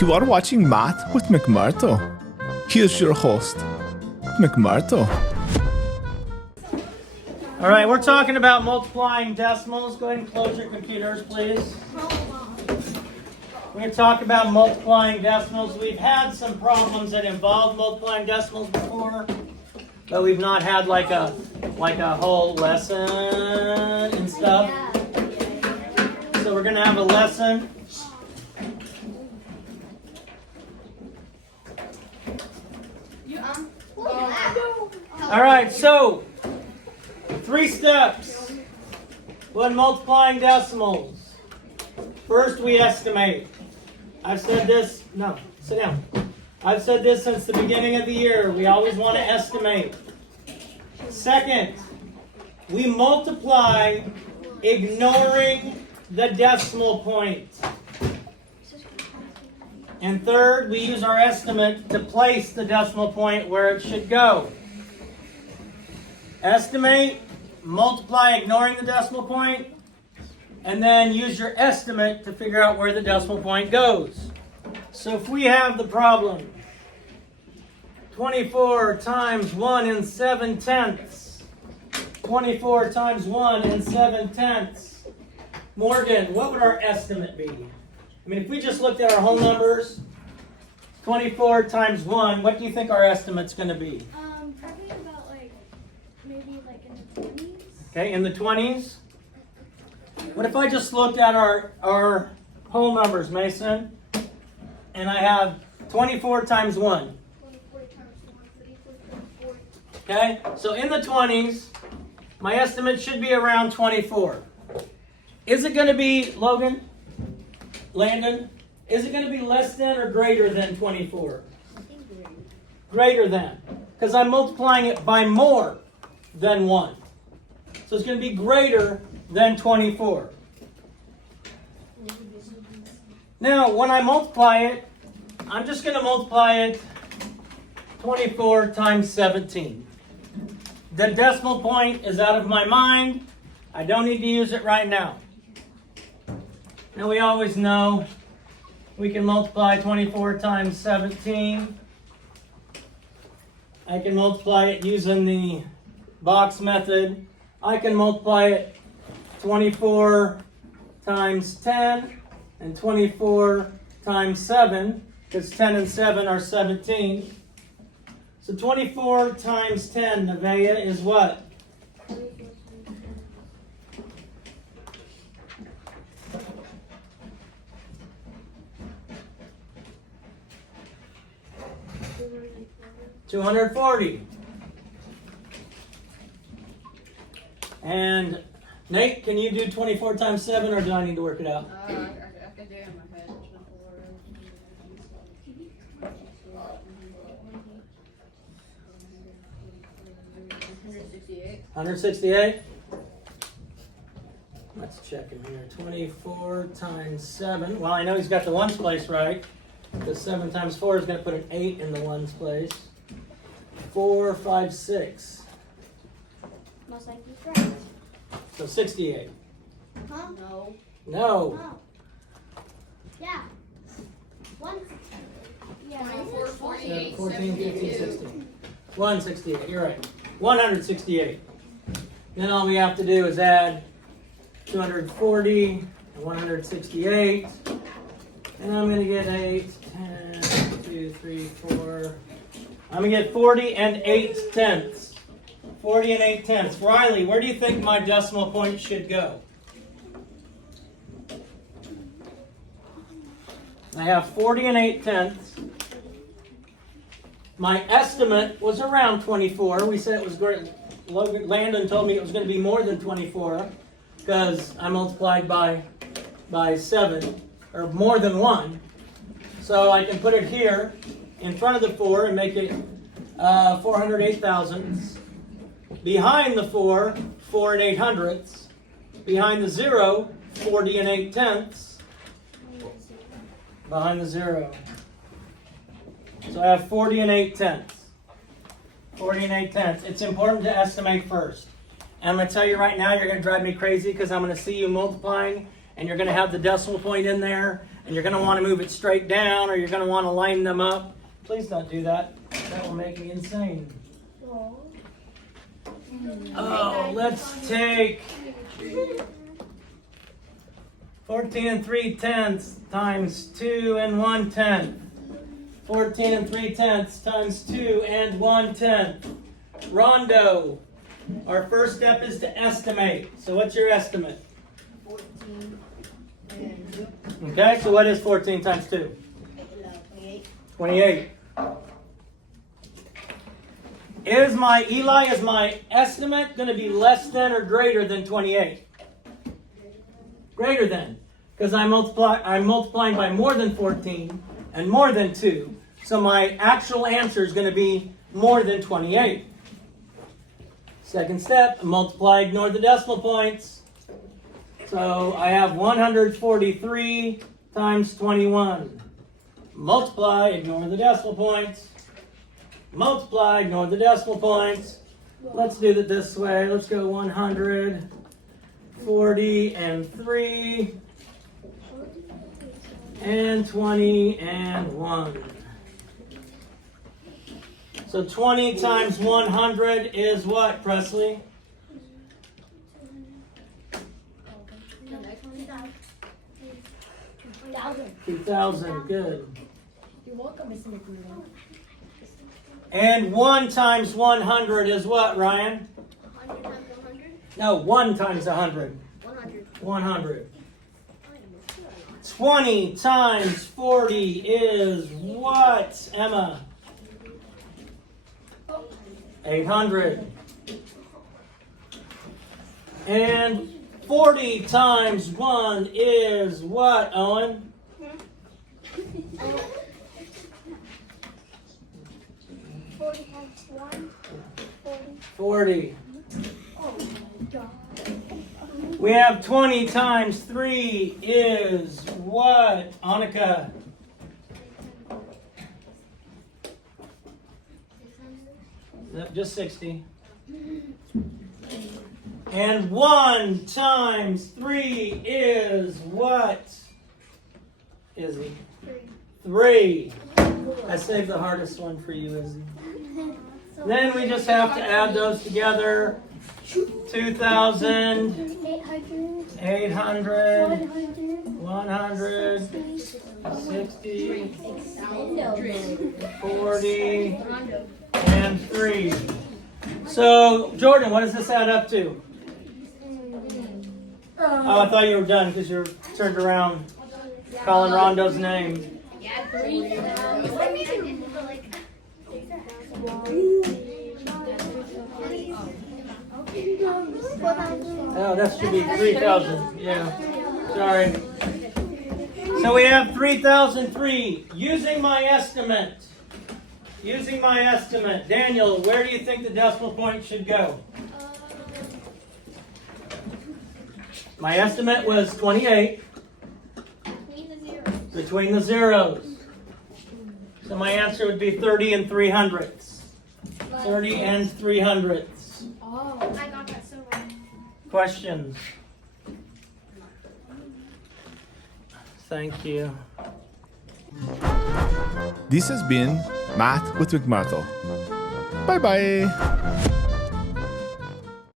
You are watching Math with McMurdo. Here's your host, McMurdo. All right, we're talking about multiplying decimals. Go ahead and close your computers, please. We're going to talk about multiplying decimals. We've had some problems that involve multiplying decimals before, but we've not had like a whole lesson and stuff. So we're going to have a lesson. All right, so 3 steps when multiplying decimals. First, we estimate. I've said this, no, sit down. I've said this since the beginning of the year. We always want to estimate. Second, we multiply ignoring the decimal point. And third, we use our estimate to place the decimal point where it should go. Estimate, multiply ignoring the decimal point, and then use your estimate to figure out where the decimal point goes. So if we have the problem, 24 times 1 and 7/10. 24 times 1 and 7/10. Morgan, what would our estimate be? I mean, if we just looked at our whole numbers, 24 times 1, what do you think our estimate's going to be? Probably about maybe in the 20s. Okay, in the 20s? What if I just looked at our whole numbers, Mason? And I have 24 times 1. 24 times 1, 34 times 4. Okay, so in the 20s, my estimate should be around 24. Is it going to be, Logan? Landon? Is it going to be less than or greater than 24? I think greater. Greater than. Because I'm multiplying it by more than 1. So it's going to be greater than 24. Now, when I multiply it, I'm just going to multiply it 24 times 17. The decimal point is out of my mind. I don't need to use it right now. Now, we always know we can multiply 24 times 17. I can multiply it using the box method. I can multiply it 24 times 10 and 24 times 7, because 10 and 7 are 17. So 24 times 10, Nevaeh, is what? 240. And Nate, can you do 24 times 7, or do I need to work it out? I can do it in my head. 168. 168? Let's check in here. 24 times 7. Well, I know he's got the ones place right. Because 7 times 4 is going to put an 8 in the ones place. 4, 5, 6. Most likely correct. So 68. Huh? No. No. Oh. Yeah. One. Yeah. 24, 48, 14, 15, 72. 16. 168. You're right. 168. Then all we have to do is add 240 and 168. And I'm going to get 8, 10, 2, 3, 4. I'm going to get 40 and 8 tenths. 40 and 8 tenths. Riley, where do you think my decimal point should go? I have 40 and 8 tenths. My estimate was around 24. We said it was great. Landon told me it was going to be more than 24 because I multiplied by 7, or more than 1. So I can put it here in front of the 4 and make it 408 thousandths. Behind the 4, 4 and 8 hundredths. Behind the 0, 40 and 8 tenths. Behind the 0. So I have 40 and 8 tenths. 40 and 8 tenths. It's important to estimate first. And I'm going to tell you right now, you're going to drive me crazy because I'm going to see you multiplying and you're going to have the decimal point in there and you're going to want to move it straight down, or you're going to want to line them up. Please don't do that. That will make me insane. Oh, let's take 14 3/10 times 2 1/10. 14 3/10 times 2 1/10. Rondo. Our first step is to estimate. So what's your estimate? 14 and Okay, so what is 14 times 2? 28. 28. Is my estimate going to be less than or greater than 28? Greater than. Because I'm multiplying by more than 14 and more than 2. So my actual answer is going to be more than 28. Second step, multiply, ignore the decimal points. So I have 143 times 21. Multiply, ignore the decimal points. Multiply, ignore the decimal points. Let's do it this way. Let's go 140 and 3 and 20 and 1. So 20 times 100 is what, Presley? 2,000, good. You're welcome, Miss McNeil. And 1 times 100 is what, Ryan? 100 times 100? No, 1 times 100. 100. 100. 20 times 40 is what, Emma? 800. And 40 times 1 is what, Owen? 40 times 1? 40. Oh my god. We have 20 times 3 is what, Annika? Yep, just 60. And 1 times 3 is what, Izzy? 3. I saved the hardest one for you, Izzy. Then we just have to add those together. 2,000, 800, 100, 60, 40, and 3. So, Jordan, what does this add up to? Oh, I thought you were done because you were turned around calling Rondo's name. Yeah, 3,000. Oh, that should be 3,000. Yeah. Sorry. So we have 3,003. Using my estimate. Daniel, where do you think the decimal point should go? My estimate was 28. Between the zeros. So my answer would be 30 and 300ths. 30 and 300ths. Oh, I got that so wrong. Questions? Thank you. This has been Math with McMurtle. Bye bye.